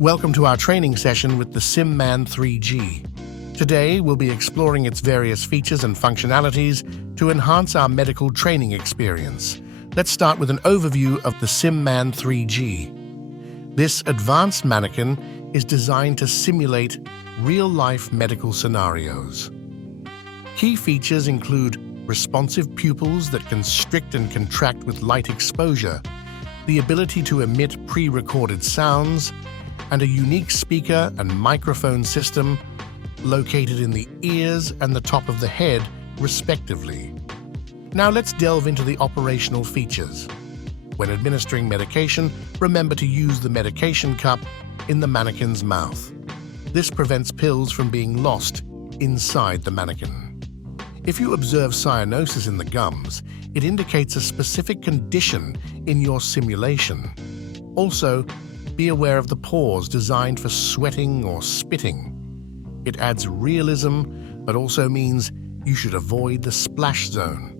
Welcome to our training session with the SimMan3G. Today, we'll be exploring its various features and functionalities to enhance our medical training experience. Let's start with an overview of the SimMan3G. This advanced mannequin is designed to simulate real-life medical scenarios. Key features include responsive pupils that constrict and contract with light exposure, the ability to emit pre-recorded sounds, and a unique speaker and microphone system located in the ears and the top of the head, respectively. Now let's delve into the operational features. When administering medication, remember to use the medication cup in the mannequin's mouth. This prevents pills from being lost inside the mannequin. If you observe cyanosis in the gums, it indicates a specific condition in your simulation. Also, be aware of the pause designed for sweating or spitting. It adds realism, but also means you should avoid the splash zone.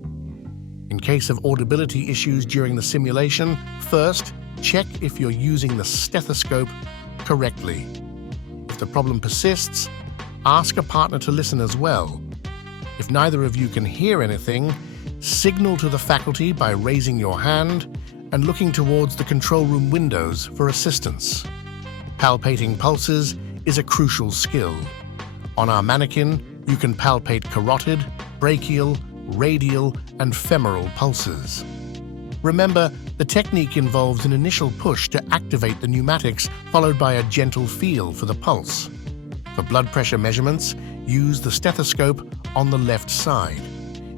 In case of audibility issues during the simulation, first, check if you're using the stethoscope correctly. If the problem persists, ask a partner to listen as well. If neither of you can hear anything, signal to the faculty by raising your hand and looking towards the control room windows for assistance. Palpating pulses is a crucial skill. On our mannequin, you can palpate carotid, brachial, radial, and femoral pulses. Remember, the technique involves an initial push to activate the pneumatics, followed by a gentle feel for the pulse. For blood pressure measurements, use the stethoscope on the left side.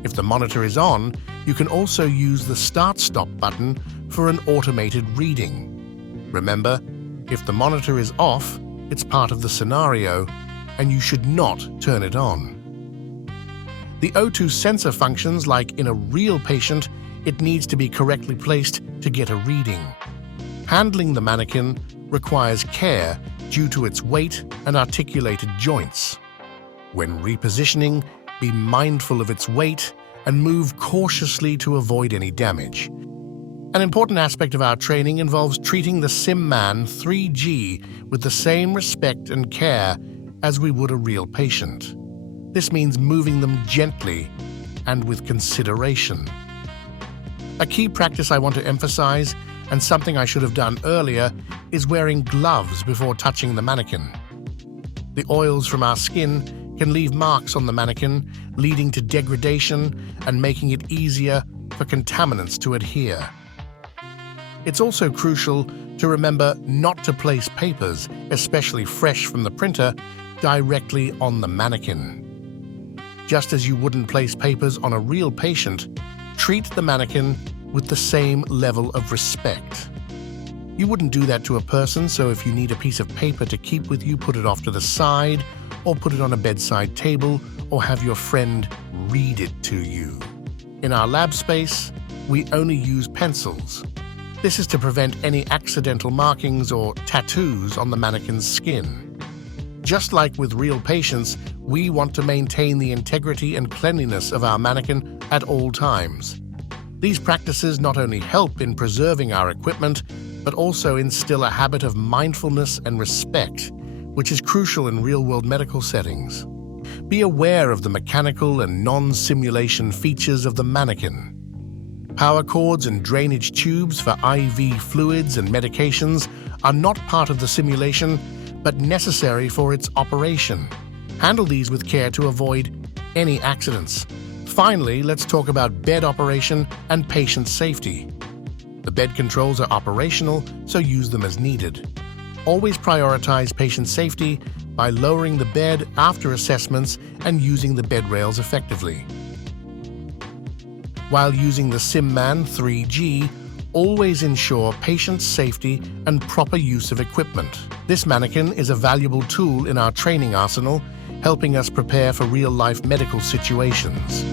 If the monitor is on, you can also use the Start-Stop button for an automated reading. Remember, if the monitor is off, it's part of the scenario, and you should not turn it on. The O2 sensor functions like in a real patient, it needs to be correctly placed to get a reading. Handling the mannequin requires care due to its weight and articulated joints. When repositioning, be mindful of its weight and move cautiously to avoid any damage. An important aspect of our training involves treating the SimMan3G with the same respect and care as we would a real patient. This means moving them gently and with consideration. A key practice I want to emphasize, and something I should have done earlier, is wearing gloves before touching the mannequin. The oils from our skin can leave marks on the mannequin, leading to degradation and making it easier for contaminants to adhere. It's also crucial to remember not to place papers, especially fresh from the printer, directly on the mannequin. Just as you wouldn't place papers on a real patient, treat the mannequin with the same level of respect. You wouldn't do that to a person, so if you need a piece of paper to keep with you, put it off to the side, or put it on a bedside table, or have your friend read it to you. In our lab space, we only use pencils. This is to prevent any accidental markings or tattoos on the mannequin's skin. Just like with real patients, we want to maintain the integrity and cleanliness of our mannequin at all times. These practices not only help in preserving our equipment, but also instill a habit of mindfulness and respect, which is crucial in real-world medical settings. Be aware of the mechanical and non-simulation features of the mannequin. Power cords and drainage tubes for IV fluids and medications are not part of the simulation, but necessary for its operation. Handle these with care to avoid any accidents. Finally, let's talk about bed operation and patient safety. The bed controls are operational, so use them as needed. Always prioritize patient safety by lowering the bed after assessments and using the bed rails effectively. While using the SimMan3G, always ensure patient safety and proper use of equipment. This mannequin is a valuable tool in our training arsenal, helping us prepare for real-life medical situations.